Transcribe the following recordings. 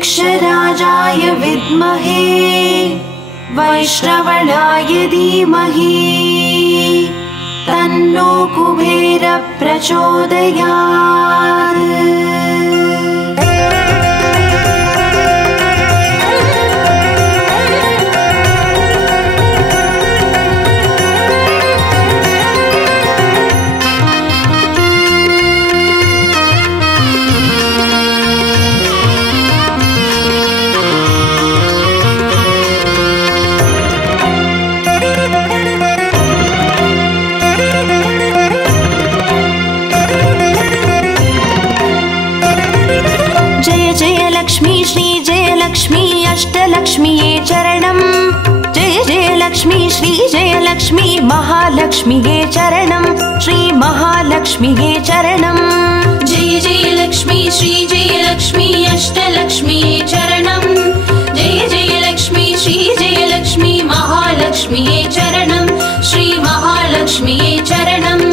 वृक्षराजाय विद्महे वैश्रवणाय धीमहि तन्नो कुबेर प्रचोदयात्। श्री जयलक्ष्मी अष्टलक्ष्मीये चरणम्। जय जयलक्ष्मी श्री जयलक्ष्मी महालक्ष्मीये चरणम्। श्री महालक्ष्मीये चरणम्। जय जयलक्ष्मी श्री जयलक्ष्मी अष्टलक्ष्मीये चरणम्। जय जयलक्ष्मी श्री जयलक्ष्मी महालक्ष्मीये चरणम्। श्री महालक्ष्मीये चरणम्।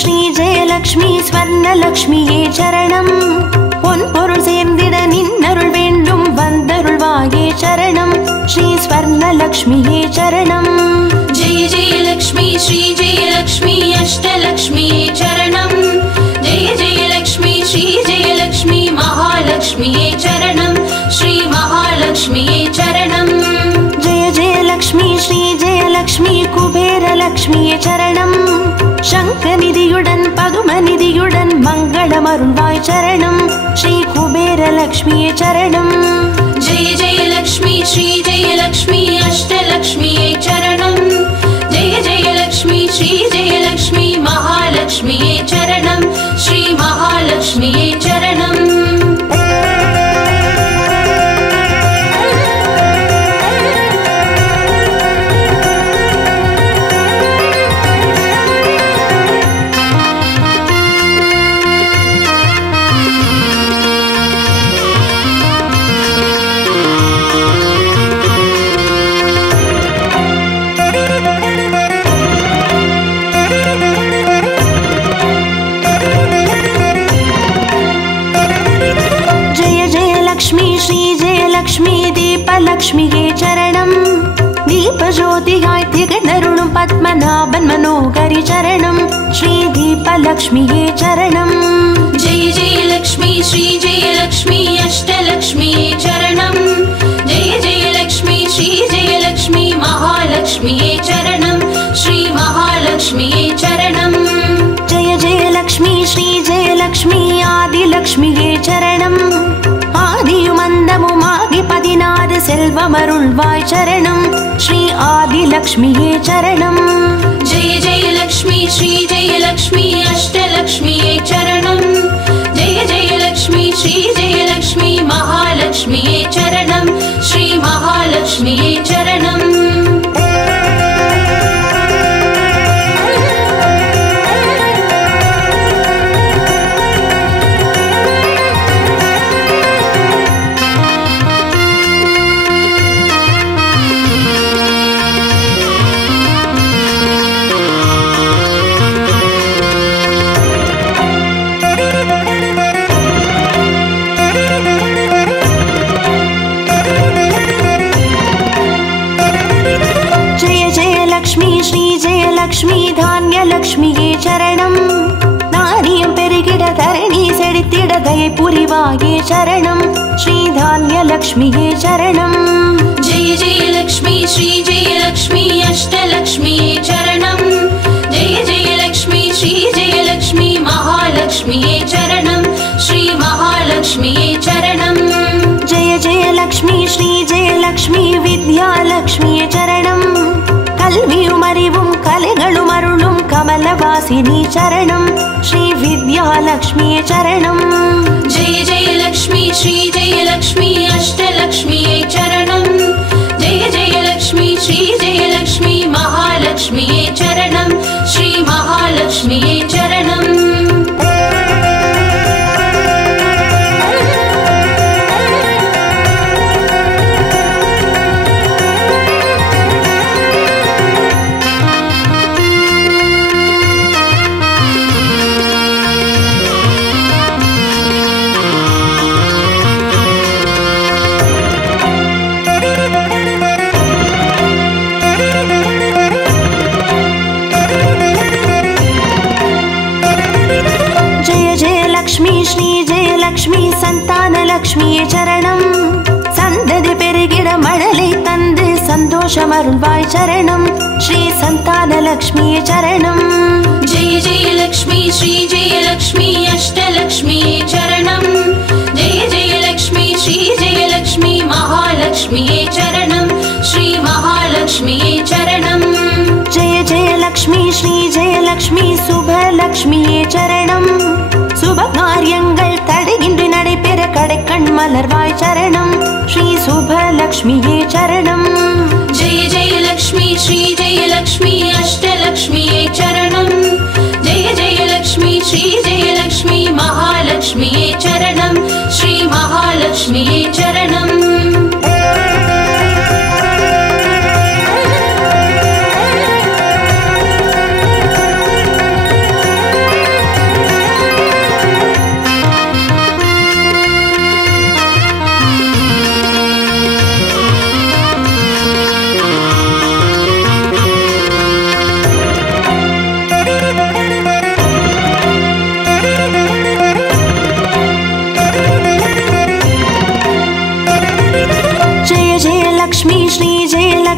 श्री जयलक्ष्मी स्वर्णलक्ष्मीये चरणम्। பொன்பொருள் சேர்ந்திட நின்னருள் வேண்டும் வந்தருள்வாயே சரணம்। ஸ்ரீ ஸ்வர்ணலக்ஷ்மியே சரணம்। जय जयलक्ष्मी श्री जयलक्ष्मी अष्टलक्ष्मीये चरणम्। जय जयलक्ष्मी श्री जयलक्ष्मी महालक्ष्मीये चरणम्। श्री महालक्ष्मीये चरणम्। जय जयलक्ष्मी श्री जयलक्ष्मी कुबेरलक्ष्मीये चरणम्। शङ्खनिधियुடன் पदुमनिधियुடன் मङ्गलमरुள்வாய் चरणम्। श्री कुबेरलक्ष्मीये चरणम्। जय जयलक्ष्मी श्री जयलक्ष्मी अष्टलक्ष्मीये चरणम्। जय जयलक्ष्मी श्री जयलक्ष्मी महालक्ष्मीये चरणम्। श्री महालक्ष्मीये चरणम्। லக்ஷ்மியே சரணம். தீபஜோதியாய் திகழருளும் பத்மநாபன் மனோகரி சரணம். ஸ்ரீ தீபலக்ஷ்மியே சரணம். जय जय लक्ष्मी श्री जय लक्ष्मी अष्टलक्ष्मी चरणम। जय जय लक्ष्मी श्री जय लक्ष्मी महालक्ष्मी चरणम। श्री महालक्ष्मी चरणम। जय जय लक्ष्मी श्री जय लक्ष्मी आदिलक्ष्मी चरणम. ஆதியுமந்தமுமாகி 16 செல்வமருள்வாய் சரணம். ஸ்ரீ ஆதிலக்ஷ்மியே சரணம். जय जय लक्ष्मी श्री जय लक्ष्मी अष्टलक्ष्मी चरणम। जय जय लक्ष्मी श्री जय लक्ष्मी महालक्ष्मी चरणम। श्री महालक्ष्मी चरणम। ஸ்ரீ ஜெயலக்ஷ்மி தானியலக்ஷ்மியே சரணம். நாரியம் பெருகிட தரணி செழித்திட தயை புரிவாயே சரணம். ஸ்ரீ தானியலக்ஷ்மியே சரணம். जय जय लक्ष्मी श्री जय लक्ष्मी अष्टलक्ष्मी चरणम। जय जय लक्ष्मी श्री जय लक्ष्मी महालक्ष्मी चरणम। श्री महालक्ष्मी चरणम। जय जय लक्ष्मी श्री जय लक्ष्मी विद्यालक्ष्मी चरणम. கல்வியும் அறிவும் கலைகளும் அருளும் கமல कमलवासिनी चरणं श्री विद्यालक्ष्मी चरणं जय जय लक्ष्मी श्री जय लक्ष्मी अष्टलक्ष्मी चरणं जय जय लक्ष्मी श्री जय लक्ष्मी महालक्ष्मी चरणं श्री महालक्ष्मी चरणं லக்ஷ்மி சந்தான லக்ஷ்மி சரணம் சந்ததி பெருகிட மழலை தந்து சந்தோஷம் அருள்வாய் சரணம் ஸ்ரீ சந்தான லக்ஷ்மி சரணம் ஜெய ஜெய லக்ஷ்மி ஸ்ரீ ஜெய லக்ஷ்மி அஷ்டலக்ஷ்மி சரணம் ஜெய ஜெய லக்ஷ்மி ஸ்ரீ ஜெய லக்ஷ்மி மகாலக்ஷ்மி சரணம் ஸ்ரீ மகாலக்ஷ்மி சரணம் ஜெய ஜெய லக்ஷ்மி ஸ்ரீ ஜெய லக்ஷ்மி சுபலக்ஷ்மி சரணம் சுப காரியங்கள் தடையின்றி நடைபெற கடைக்கண் மலர்வாய் சரணம் ஸ்ரீ சுபலக்ஷ்மியே சரணம் ஜெய ஜெய லக்ஷ்மி ஸ்ரீ ஜெய லக்ஷ்மி அஷ்டலக்ஷ்மி சரணம் ஜெய ஜெய லக்ஷ்மி ஸ்ரீ ஜெய லக்ஷ்மி மகாலக்ஷ்மி சரணம் ஸ்ரீ மகாலக்ஷ்மி சரணம்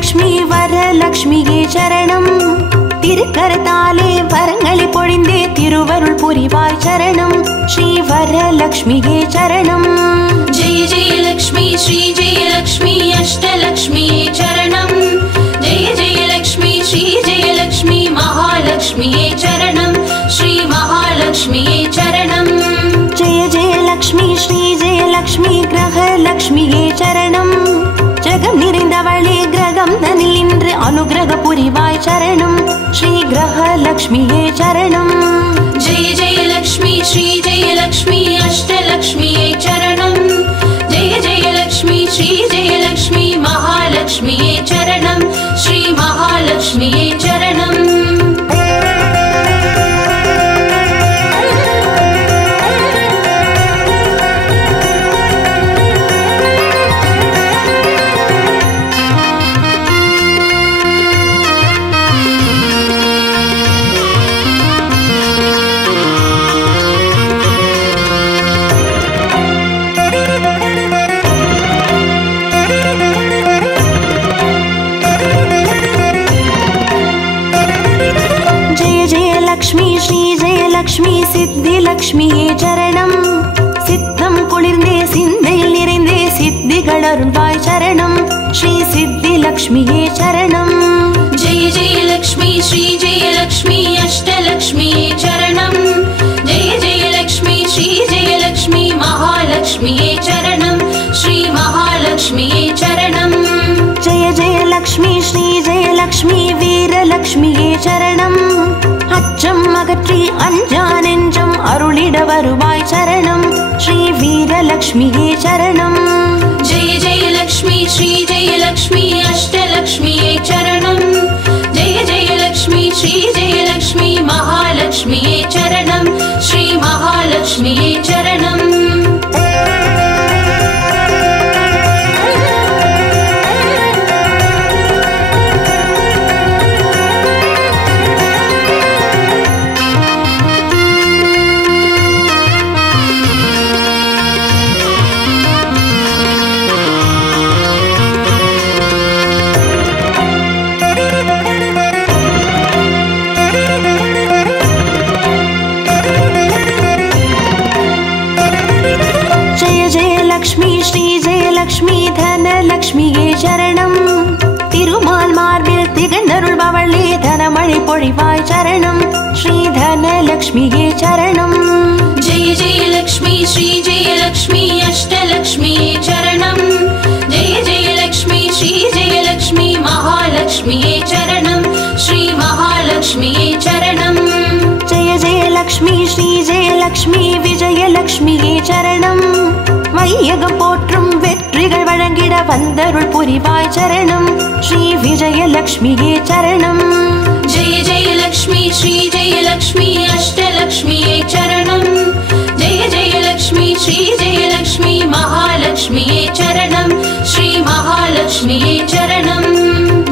லக்ஷ்மி வரலக்ஷ்மியே சரணம் திருக்கரத்தாலே வரங்களை பொழிந்தே திருவருள் புரிவாய் சரணம் ஸ்ரீ வரலக்ஷ்மியே சரணம் ஜெய ஜெய லக்ஷ்மி ஸ்ரீ ஜெய லக்ஷ்மி அஷ்டலக்ஷ்மி சரணம் ஜெய ஜெய லக்ஷ்மி ஸ்ரீ ஜெய லக்ஷ்மி மகாலக்ஷ்மி சரணம் ஸ்ரீ மகாலக்ஷ்மி சரணம் ஜெய ஜெய லக்ஷ்மி ஸ்ரீ ஜெய லக்ஷ்மி கிரகலக்ஷ்மியே சரணம் ஜெகம் நிறைந்தவளே கிரகம் தனில் இன்று அனுகிரக புரிவாய் சரணம் ஸ்ரீ கிரகலக்ஷ்மியே சரணம் ஜெய ஜெய லக்ஷ்மி ஸ்ரீ ஜெய லக்ஷ்மி அஷ்டலக்ஷ்மி சரணம் ஜெய ஜெய லக்ஷ்மி ஸ்ரீ ஜெய லக்ஷ்மி மகாலக்ஷ்மி சரணம் ஸ்ரீ மகாலக்ஷ்மி சரணம் லக்ஷ்மி சித்தி லக்ஷ்மியே சரணம் சித்தம் குளிர்ந்தே சிந்தையில் நிறைந்தே சித்திகள் அருள்வாய் சரணம் ஸ்ரீ சித்தி லக்ஷ்மியே சரணம் ஜெய ஜெய லக்ஷ்மி ஸ்ரீ ஜெய லக்ஷ்மி அஷ்டலக்ஷ்மி சரணம் ஜெய ஜெய லக்ஷ்மி ஸ்ரீ ஜெய லக்ஷ்மி மகாலக்ஷ்மி சரணம் ஸ்ரீ மகாலக்ஷ்மி சரணம் ஜெய ஜெய லக்ஷ்மி ஸ்ரீ ஜெய லக்ஷ்மி வீரலக்ஷ்மியே சரணம் அச்சம் அகற்றி அஞ்சா நெஞ்சம் அருளிட வருவாய் சரணம் ஸ்ரீ வீரலக்ஷ்மியே சரணம் ஜெய ஜெய லக்ஷ்மி ஸ்ரீ ஜெய லக்ஷ்மி அஷ்டலக்ஷ்மி சரணம் ஜெய ஜெய லக்ஷ்மி ஸ்ரீ ஜெய லக்ஷ்மி மகாலக்ஷ்மி சரணம் ஸ்ரீ மகாலக்ஷ்மி சரணம் தனமழை மழை பொழிவாய் சரணம் ஸ்ரீ தனலக்ஷ்மியே சரணம். जय जय लक्ष्मी श्री जय लक्ष्मी अष्टलक्ष्मी चरणं जय जय लक्ष्मी श्री जय लक्ष्मी महालक्ष्मी चरणं श्री महालक्ष्मी चरणं. जय जय लक्ष्मी श्री जय लक्ष्मी विजयलक्ष्मिயே சரணம். வையகம் போற்றும் வெற்றிகள் வழங்கிட வந்தருள் புரிவாய் சரணம் ஸ்ரீ விஜயலக்ஷ்மியே சரணம். जय जय लक्ष्मी श्री जय लक्ष्मी अष्टलक्ष्मी चरणं जय जय लक्ष्मी श्री जय लक्ष्मी महालक्ष्मी चरणं श्री महालक्ष्मी चरणं.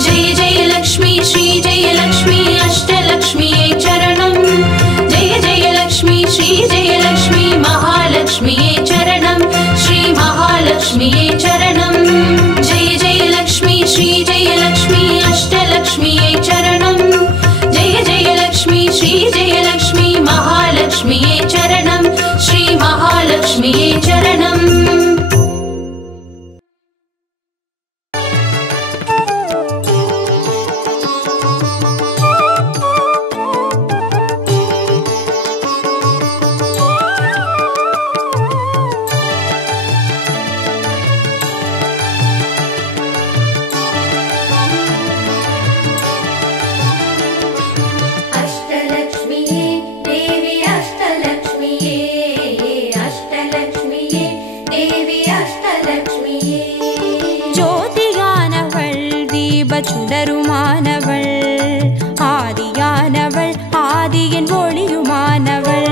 जय जय लक्ष्मी श्री जय लक्ष्मी अष्टलक्ष्मी चरणं जय जय लक्ष्मी श्री जय लक्ष्मी महालक्ष्मी चरणं श्री महालक्ष्मी चरणं. जय जय लक्ष्मी श्री जय लक्ष्मी अष्टलक्ष्मी चरणं जय जय लक्ष्मी श्री जय लक्ष्मी महालक्ष्मी चरणं श्री महालक्ष्मी चरणं. சுடருமானவள் ஆதியானவள் ஆதியின் ஒளியுமானவள்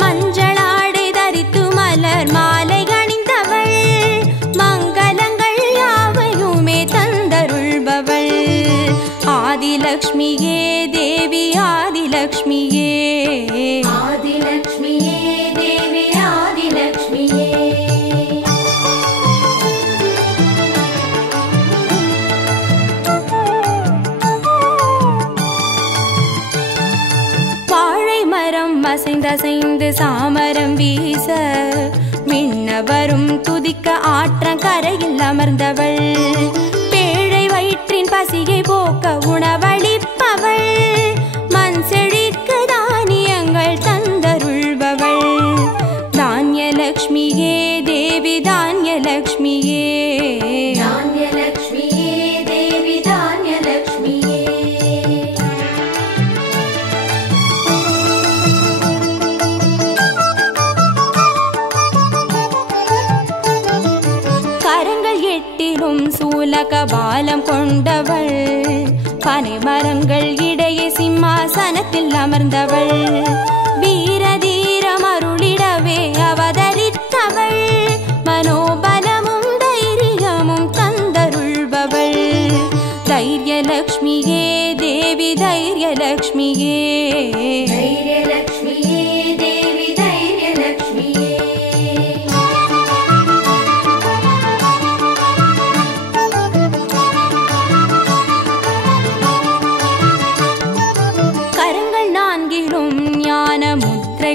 மஞ்சளாடை தரித்து மலர் மாலை அணிந்தவள் மங்களங்கள் யாவையுமே தந்தருள்பவள் ஆதிலக்ஷ்மியே தேவி ஆதிலக்ஷ்மியே ஆதிலக்ஷ்மியே தேவி ஆதிலக்ஷ்மியே. அசைந்து சாமரம் வீச மின்னவரும் துதிக்க ஆற்றங்கரையில் அமர்ந்தவள் பேழை வயிற்றின் பசியை போக்க உணவளிப்பவள் மண் செழிக்க தானியங்கள் தந்தருள்பவள் தானியலக்ஷ்மியே தேவி தானியலக்ஷ்மியே தானியலக்ஷ்மியே தேவி தானியலக்ஷ்மியே. சூலகபாலம் கொண்டவள் பனை மரங்கள் இடையே சிம்மாசனத்தில் அமர்ந்தவள் வீரதீரம் அருளிடவே அவதரித்தவள் மனோபலமும் தைரியமும் தந்தருள்பவள் தைரியலக்ஷ்மியே தேவி தைரியலக்ஷ்மியே தைரியலக்ஷ்மியே தேவி தைரியலக்ஷ்மியே.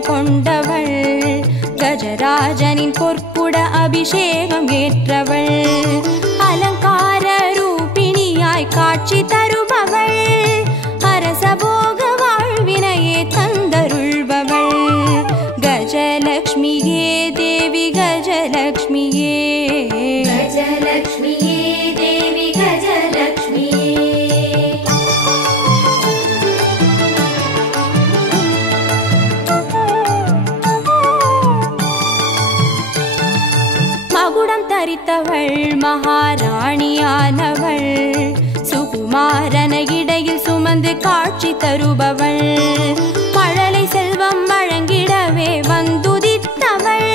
கொண்டவள் கஜராஜனின் பொற்குட அபிஷேகம் ஏற்றவள் அலங்கார ரூபிணியாய் காட்சி தருபவள் அரசபோக வாழ்வினையே தந்தருள்பவள் கஜலக்ஷ்மியே தேவி கஜலக்ஷ்மியே கஜலக்ஷ்மியே தேவி கஜலக்ஷ்மியே. மகுடம் தரித்தவள் மகாராணியானவள் சுகுமாரன இடையில் சுமந்து காட்சி தருபவள் மழலை செல்வம் வழங்கிடவே வந்துதித்தவள்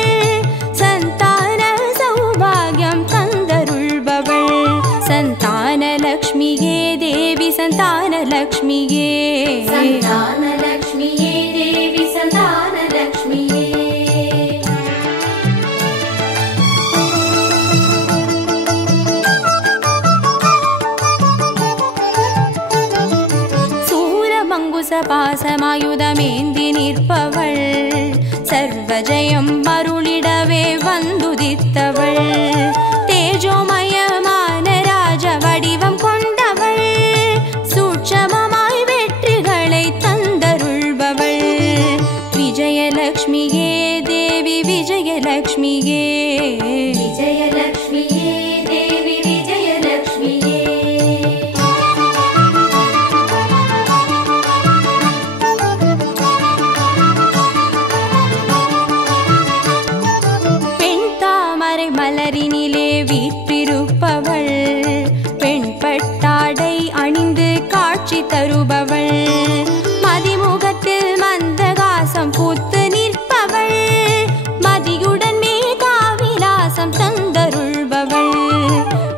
சந்தான சௌபாகியம் தந்தருள்பவள் சந்தானலக்ஷ்மியே தேவி சந்தானலக்ஷ்மியே சந்தானலக்ஷ்மியே தேவி சந்தானலக்ஷ்மியே. பாசமாயுதமேந்தி நிற்பவள் சர்வஜயம் அருளிடவே வந்துதித்தவள் தேஜோமயமான ராஜ வடிவம் கொண்டவள் சூட்சமமாய் வெற்றி ವಿಜಯಲಕ್ಷ್ಮಿಯೇ ವಿಜಯಲಕ್ಷ್ಮಿಯೇ ದೇವಿ ವಿಜಯಲಕ್ಷ್ಮಿಯೇ பெண்தாமரை மலரினிலே வீற்றிருப்பவள் பெண்பட்டாடை அணிந்து காட்சி தருபவள் மதிமுகத்தில் மந்தகாசம் பூத்து நிற்பவள் மதியுடன் மேதாவிலாசம் தந்தருள்பவள்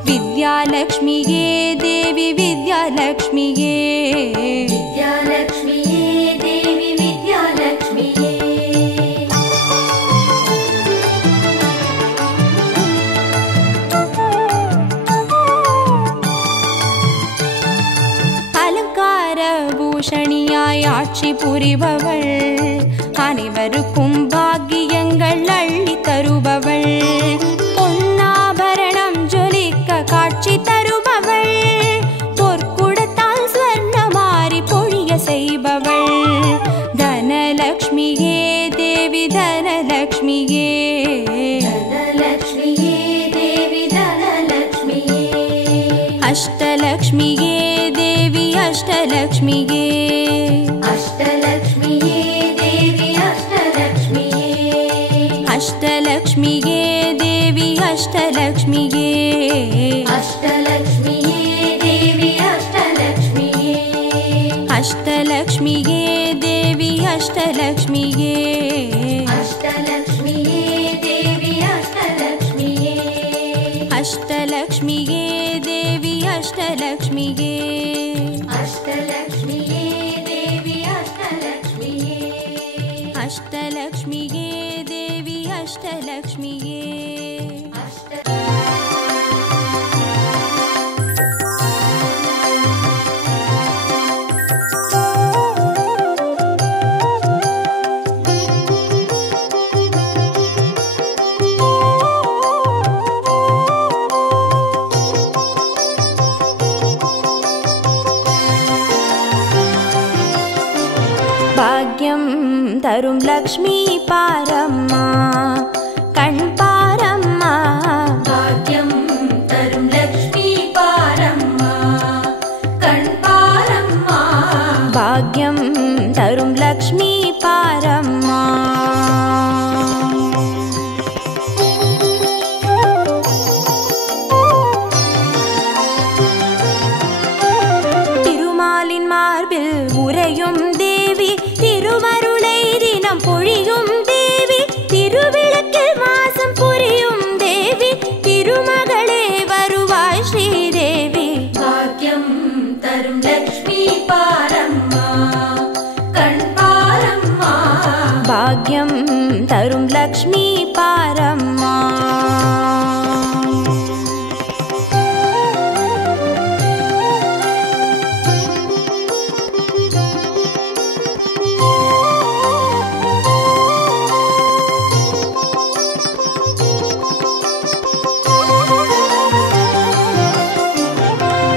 வித்யாலக்ஷ்மியே தேவி வித்யாலக்ஷ்மியே வித்யாலக்ஷ்மியே தேவி வித்யாலக்ஷ்மியே அலங்கார பூஷணியாய் ஆட்சி புரிபவள் அனைவருக்கும் பாக்கியங்கள் அள்ளி தருபவள் பொன்னாபரணம் ஜொலிக்க காட்சி தருபவள் பொற்குடத்தால் ஸ்வர்ணமாரி பொழிய செய்பவள் தனலக்ஷ்மியே தேவி தனலக்ஷ்மியே தனலக்ஷ்மியே தேவி தனலக்ஷ்மியே அஷ்டலக்ஷ்மியே தேவி அஷ்டலக்ஷ்மியே அஷ்டலக்ஷ்மியே தேவி அஷ்டலக்ஷ்மியே அஷ்டலக்ஷ்மியே தேவி அஷ்டலக்ஷ்மியே அஷ்டலக்ஷ்மியே தேவி அஷ்டலக்ஷ்மியே அஷ்டலக்ஷ்மியே தேவி அஷ்டலக்ஷ்மியே அஷ்டலக்ஷ்மியே தேவி அஷ்டலக்ஷ்மியே அஷ்டலக்ஷ்மியே தேவி அஷ்டலக்ஷ்மியே அஷ்டலக்ஷ்மியே தேவி அஷ்டலக்ஷ்மியே அஷ்டலக்ஷ்மியே தேவி அஷ்டலக்ஷ்மியே பாக்யம் தரும் லக்ஷ்மி பாரம்மா கண் பாரம்மா பாக்யம் தரும் லக்ஷ்மி பாரம்மா கண் பாரம்மா பாக்யம் தரும் லக்ஷ்மி பாரம்மா திருமாலின் மார்பில் உறையும் தேவி திருமருளை தினம் பொழியும் தேவி திருவிளக்கில் வாசம் புரியும் தேவி திருமகளே வருவாய் ஸ்ரீதேவி பாக்யம் தரும் லக்ஷ்மி பாரம்மா கண் பாரம்மா பாக்யம் தரும் லக்ஷ்மி பாரம்மா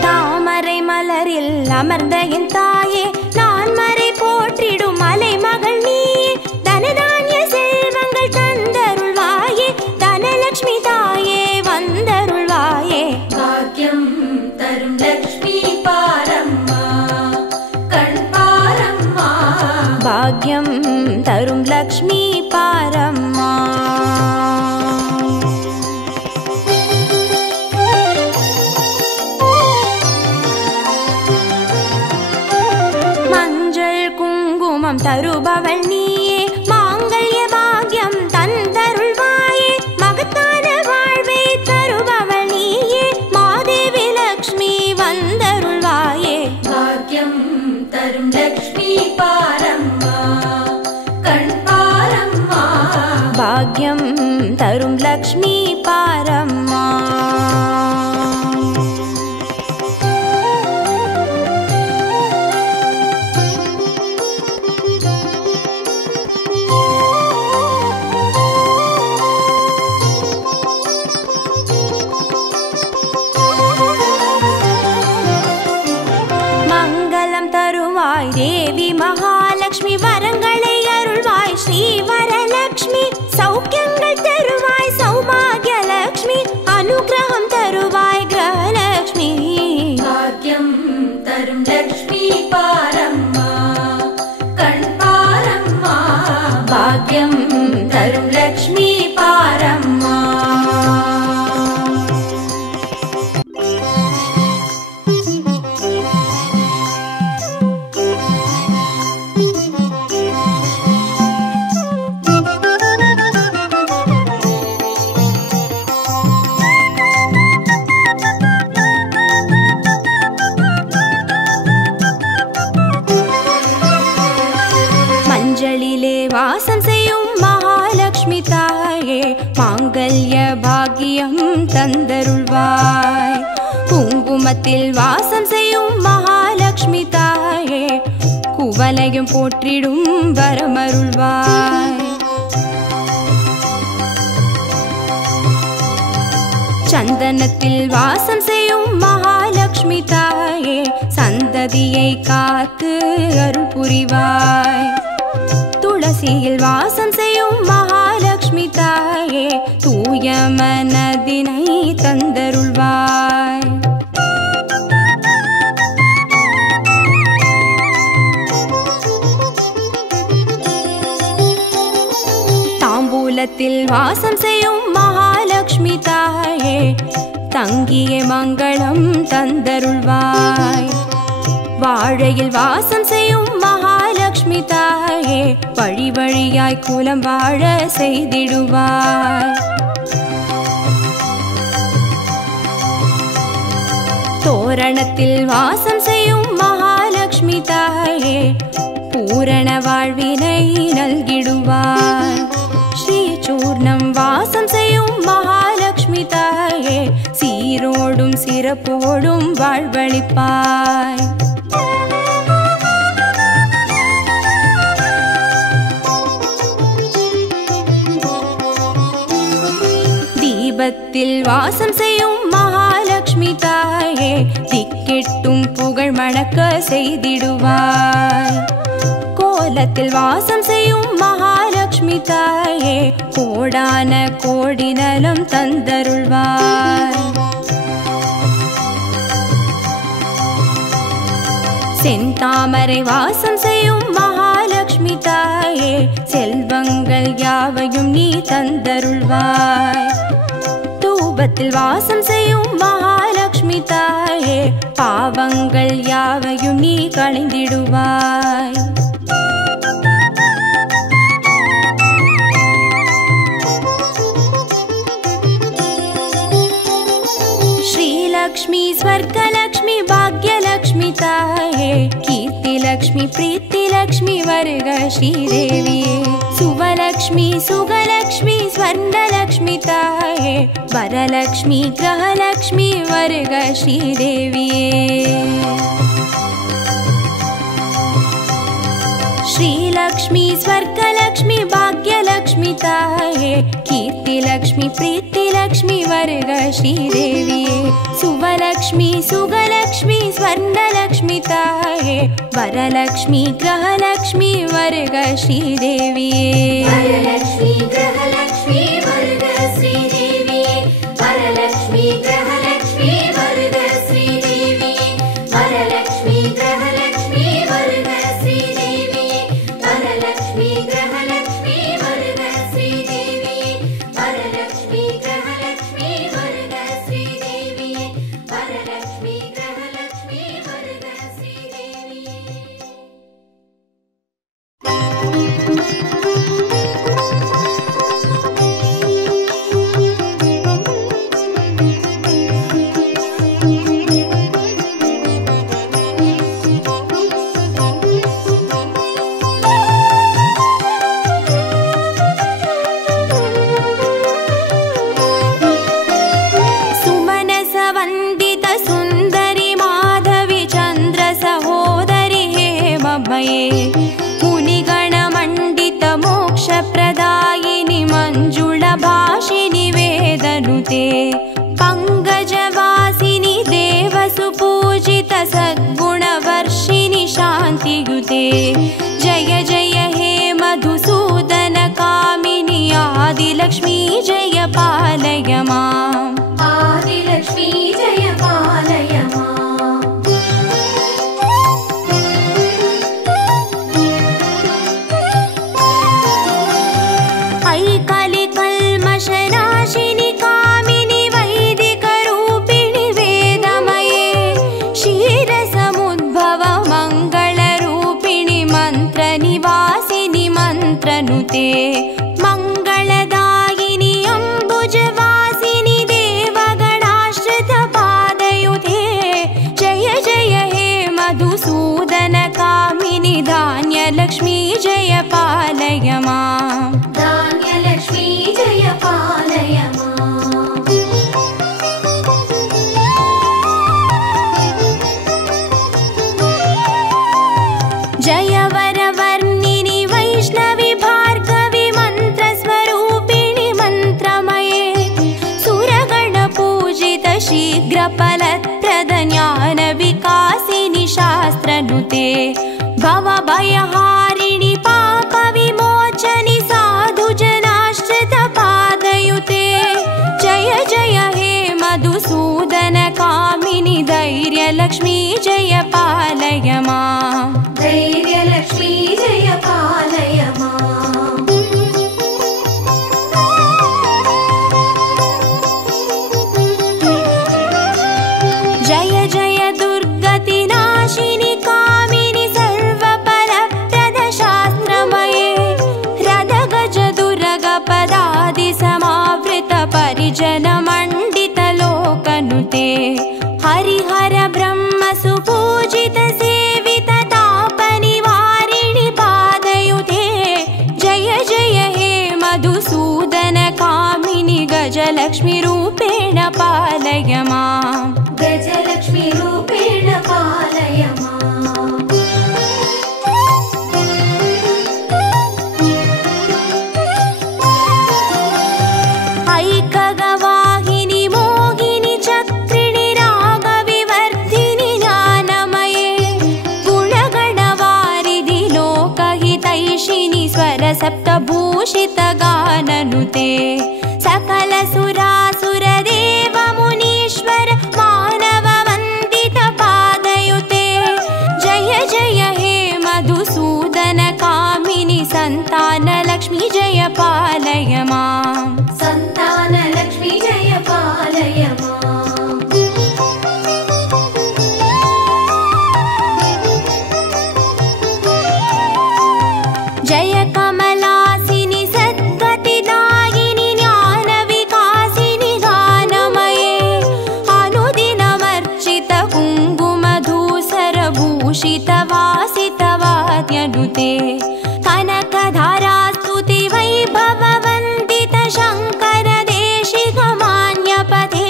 தாமரை மலரில் அமர்ந்த என் தாயே நான் மறை போற்றிடும் மலைமகள் நீயே தனதானிய செல்வங்கள் தந்தருள்வாயே தனலக்ஷ்மி தாயே வந்தருள்வாயே பாக்யம் தரும் லக்ஷ்மி பாரம்மா கண் பாரம்மா பாக்யம் தரும் லக்ஷ்மி பாரம்மா மஞ்சள் குங்குமம் தருபவள் நீயே மாங்கல்ய பாக்யம் தந்தருள்வாயே மகத்தான வாழ்வை தருபவள் நீயே மாதேவி லக்ஷ்மி வந்தருள்வாயே பாக்யம் தரும் லக்ஷ்மி பாரம்மா கண் பாரம்மா பாக்யம் தரும் லக்ஷ்மி பாரம்மா தேவி மகாலட்சுமி வரங்களை அருள்வாய் ஸ்ரீ வரலட்சுமி சௌக்கியங்கள் தருவாய் மஞ்சளிலே வாசம் செய்யும் மகாலட்சுமி தாயே மாங்கல்ய பாக்கியம் தந்தருள்வாய். குங்குமத்தில் வாசம் செய்யும் மகாலட்சுமி தாயே குவலையும் போற்றிடும் வரமருள்வாய். சந்தனத்தில் வாசம் செய்யும் மகாலட்சுமி தாயே சந்ததியை காத்து அருள் புரிவாய். துளசியில் வாசம் செய்யும் மகாலட்சுமி தாயே தூய மனதினை தந்தருள்வாய். தாம்பூலத்தில் வாசம் செய்யும் மகாலட்சுமி தாயே தங்கிய மங்களம் தந்தருள்வாய். வாழையில் வாசம் செய்யும் மகாலட்சுமி தாயே வழி வழியாய் குலம் வாழ செய்திடுவாய். தோரணத்தில் வாசம் செய்யும் மகாலட்சுமி தாயே பூரண வாழ்வினை நல்கிடுவாய். ஸ்ரீ சூர்ணம் வாசம் செய்யும் மகாலட்சுமி தாயே சீரோடும் சிறப்போடும் வாழ்வளிப்பாய். தீபத்தில் வாசம் செய்யும் மகாலட்சுமி தாயே திக்கெட்டும் புகழ் மணக்க செய்திடுவாய். கோலத்தில் வாசம் செய்யும் மகாலட்சுமி தாயே கோடான கோடி நலம் தந்தருள்வாய். செந்தாமரை வாசம் செய்யும் மகாலட்சுமி தாயே செல்வங்கள் யாவையும் நீ தந்தருள்வாய். தூபத்தில் வாசம் செய்யும் மகாலட்சுமி தாயே பாவங்கள் யாவையும் நீ களைந்திடுவாய். श्रीलक्ष्मी स्वर्गलक्ष्मी भाग्यलक्ष्मी ताये कीर्तिलक्ष्मी प्रीतिलक्ष्मी वर्ग श्रीदेविये सुवलक्ष्मी सुगलक्ष्मी स्वर्णलक्ष्मी ताये वरलक्ष्मी ग्रहलक्ष्मी वर्ग श्रीदेविये श्रीलक्ष्मी स्वर्गलक्ष्मी भाग्यलक्ष्मी ताये कीर्तिलक्ष्मी प्रीतिलक्ष्मी वर्ग श्रीदेविये सुवलक्ष्मी सुगलक्ष्मी स्वर्णलक्ष्मी ताये वरलक्ष्मी ग्रहलक्ष्मी वर्ग श्रीदेविये वरलक्ष्मी ग्रहलक्ष्मी वर्ग श्रीदेविये वरलक्ष्मी ग्रहलक्ष्मी वर्ग श्रीदेविये वरलक्ष्मी ग्रहलक्ष्मी वर्ग श्रीदेविये वरलक्ष्मी ग्रहलक्ष्मी वर्ग श्रीदेविये वरलक्ष्मी ग्रहलक्ष्मी वर्ग श्रीदेविये वरलक्ष्मी ग्रहलक्ष्मी वर्ग श्रीदेविये सुमनसवन्दित सुन्दरि माधवी चन्द्र सहोदरि हेममये मुनिगणमण्डित मोक्षप्रदायिनि मञ्जुळभाषिनि वेदनुते पङ्कजवासिनि देवसुपूजित सद्गुणवर्षिणि शान्तियुते जय जय हे मधुसूदन कामिनि आदिलक्ष्मी जय पालय माम् आदिलक्ष्मी जय पालय माम् ऐकलिकल्मषनाशिनि कामिनि वैदिकरूपिणि वेदमये क्षीरसमुद्भव मङ्गलरूपिणि मन्त्रनिवासिनि मन्त्रनुते मङ्गलदायिनि अम्बुजवासिनि देवगणाश्रितपादयुते जय जय हे मधुसूदन कामिनि धान्यलक्ष्मी जय पालय भवभयहारिणि पापविमोचनि साधुजनाश्रितपादयुते जय जय हे मधुसूदनकामिनि धैर्यलक्ष्मी जय पालय मां धैर्यलक्ष्मी जय पालय मां जय जय दुर्गतिनाशिनि कामिनि सर्वफलप्रदशास्त्रमये रदगजदुर्गपदादिसमावृतपरिजनमण्डितलोकनुते हरिहर ब्रह्म सुपूजित सेवित तापनिवारिणि पादयुते जय जय हे मधुसूदनकामिनि गजलक्ष्मी रूपेण पालय मां गजलक्ष्मी रूपेण पालय मां ऐकगवाहिनि मोहिनि चक्रिणि रागविवर्धिनि ज्ञानमये गुणगणवारिधि लोकहितैषिणि स्वरसप्तभूषितगाननुते सकलसुरासुरदेव मुनीश्वर मानववन्दितपादयुते जय जय हे मधुसूदनकामिनि सन्तानलक्ष्मी जय पालय मां सन्तानलक्ष्मी जय पालय मां जय कमलासिनि सद्गतिदायिनि ज्ञानविकासिनि गानमये अनुदिनमर्चित कुङ्कुमधूसरभूषितवासितवाद्यनुते कनकधारास्तुति वैभववन्दित शङ्कर देशिकमान्यपते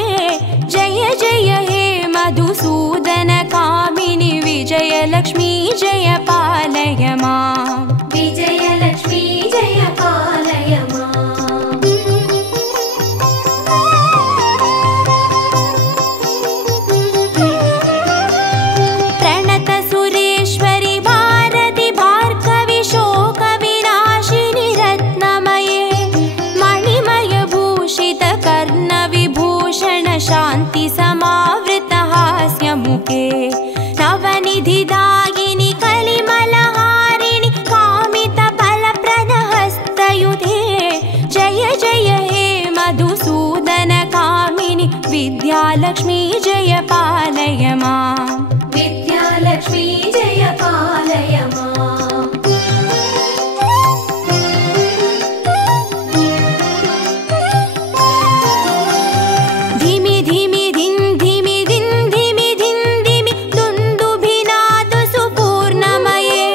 जय जय हे मधुसूदनकामिनि विजयलक्ष्मी जय पालय मां विजयलक्ष्मी जय पालय मां प्रणत सुरेश्वरि भारति भार्गवि शोकविनाशिनि रत्नमये मणिमय भूषित कर्णविभूषण शान्ति समावृत हास्यमुखे नवनिधिदायिनि कलिमलहारिणि कामित फलप्रदहस्तयुते जय जय हे मधुसूदनकामिनि विद्यालक्ष्मी जय पालय मां विद्यालक्ष्मी जय पालय मां धिमि धिमि धिं धिमि धिं धिमि धिं धिमि दुन्दुभिनाद सुपूर्णमये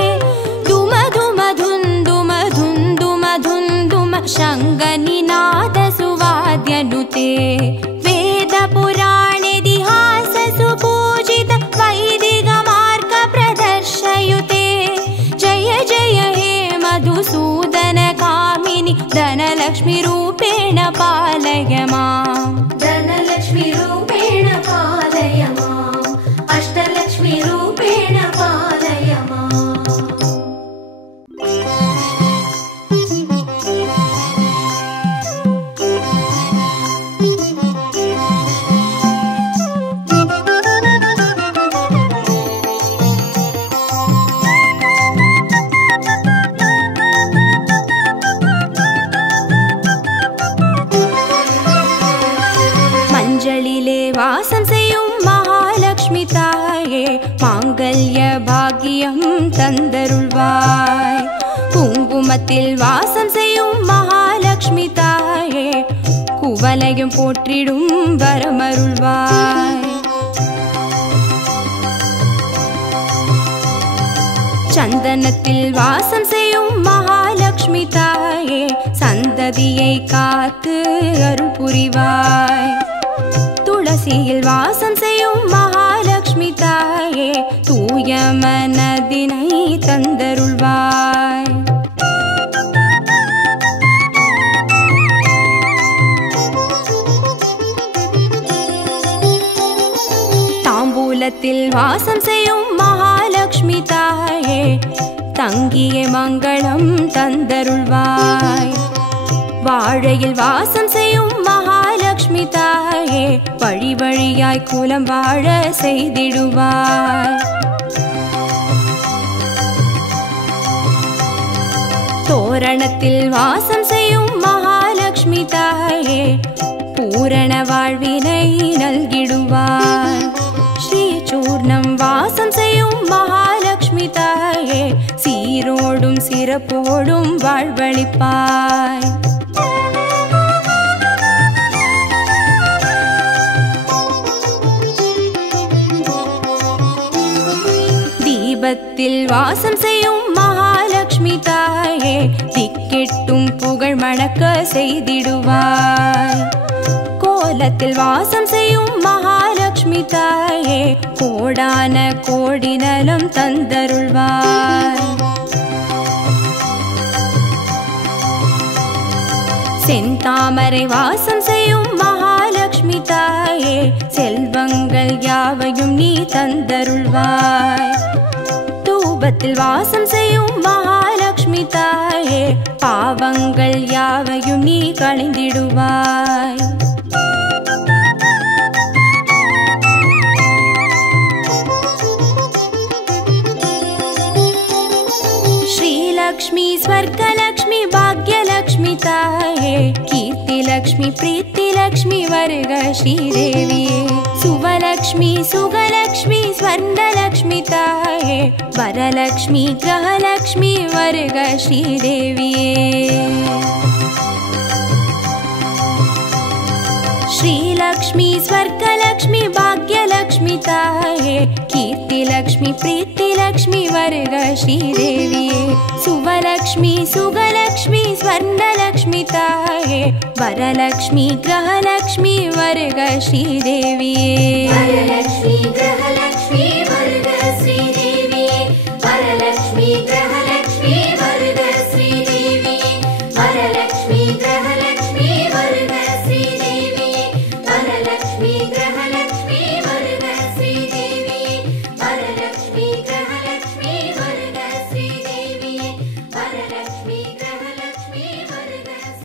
धुम धुम धुन्दुम धुन्दुम धुन्दुम शङ्गनिनाद सुवाद्यनुते वेदपुराणेतिहास सुपूजित वैदिकमार्ग प्रदर्शयुते जय जय हे मधुसूदनकामिनि धनलक्ष्मी रूपेण पालय मां धनलक्ष्मी रूपेण पालय मां अष्टलक्ष्मी रूपेण पालय मां மஞ்சளிலே வாசம் செய்யும் மகாலட்சுமி தாயே மாங்கல்ய பாக்கியம் தந்தருள்வாய் குங்குமத்தில் வாசம் செய்யும் மகாலட்சுமி தாயே குவலையும் போற்றிடும் வரமருள்வாய் சந்தனத்தில் வாசம் செய்யும் மகாலட்சுமி தாயே சந்ததியை காத்து அருள் புரிவாய் துளசியில் வாசம் செய்யும் மகாலட்சுமி தாயே தூய மனதினை தந்தருள்வாய் தாம்பூலத்தில் வாசம் செய்யும் மகாலட்சுமி தாயே தங்கிய மங்களம் தந்தருள்வாய். வாழையில் வாசம் செய்யும் மகாலட்சுமி தாயே வழி வழியாய் குலம் வாழ செய்திடுவாய். தோரணத்தில் வாசம் செய்யும் மகாலட்சுமி தாயே பூரண வாழ்வினை நல்கிடுவாய். ஸ்ரீ சூர்ணம் வாசம் செய்யும் மகாலட்சுமி தாயே சீரோடும் சிறப்போடும் வாழ்வளிப்பாய். தீபத்தில் வாசம் செய்யும் மகாலட்சுமி தாயே திக்கெட்டும் புகழ் மணக்க செய்திடுவாய். கோலத்தில் வாசம் செய்யும் மகாலட்சுமி தாயே கோடான கோடி நலம் தந்தருள்வாய். செந்தாமரை வாசம் செய்யும் மகாலட்சுமி தாயே செல்வங்கள் யாவையும் நீ தந்தருள்வாய். தூபத்தில் வாசம் செய்யும் மகாலட்சுமி தாயே பாவங்கள் யாவையும் நீ களைந்திடுவாய். श्रीलक्ष्मी स्वर्गलक्ष्मी भाग्यलक्ष्मी ताये कीर्तिलक्ष्मी प्रीतिलक्ष्मी वर्ग श्रीदेविये सुवलक्ष्मी सुगलक्ष्मी स्वर्णलक्ष्मी ताये वरलक्ष्मी ग्रहलक्ष्मी वर्ग श्रीदेविये श्रीलक्ष्मी स्वर्गलक्ष्मी भाग्यलक्ष्मी ताये कीर्तिलक्ष्मी प्रीतिलक्ष्मी वर्ग श्रीदेविये सुवलक्ष्मी सुगलक्ष्मी स्वर्णलक्ष्मी ताये वरलक्ष्मी ग्रहलक्ष्मी वर्ग श्रीदेविये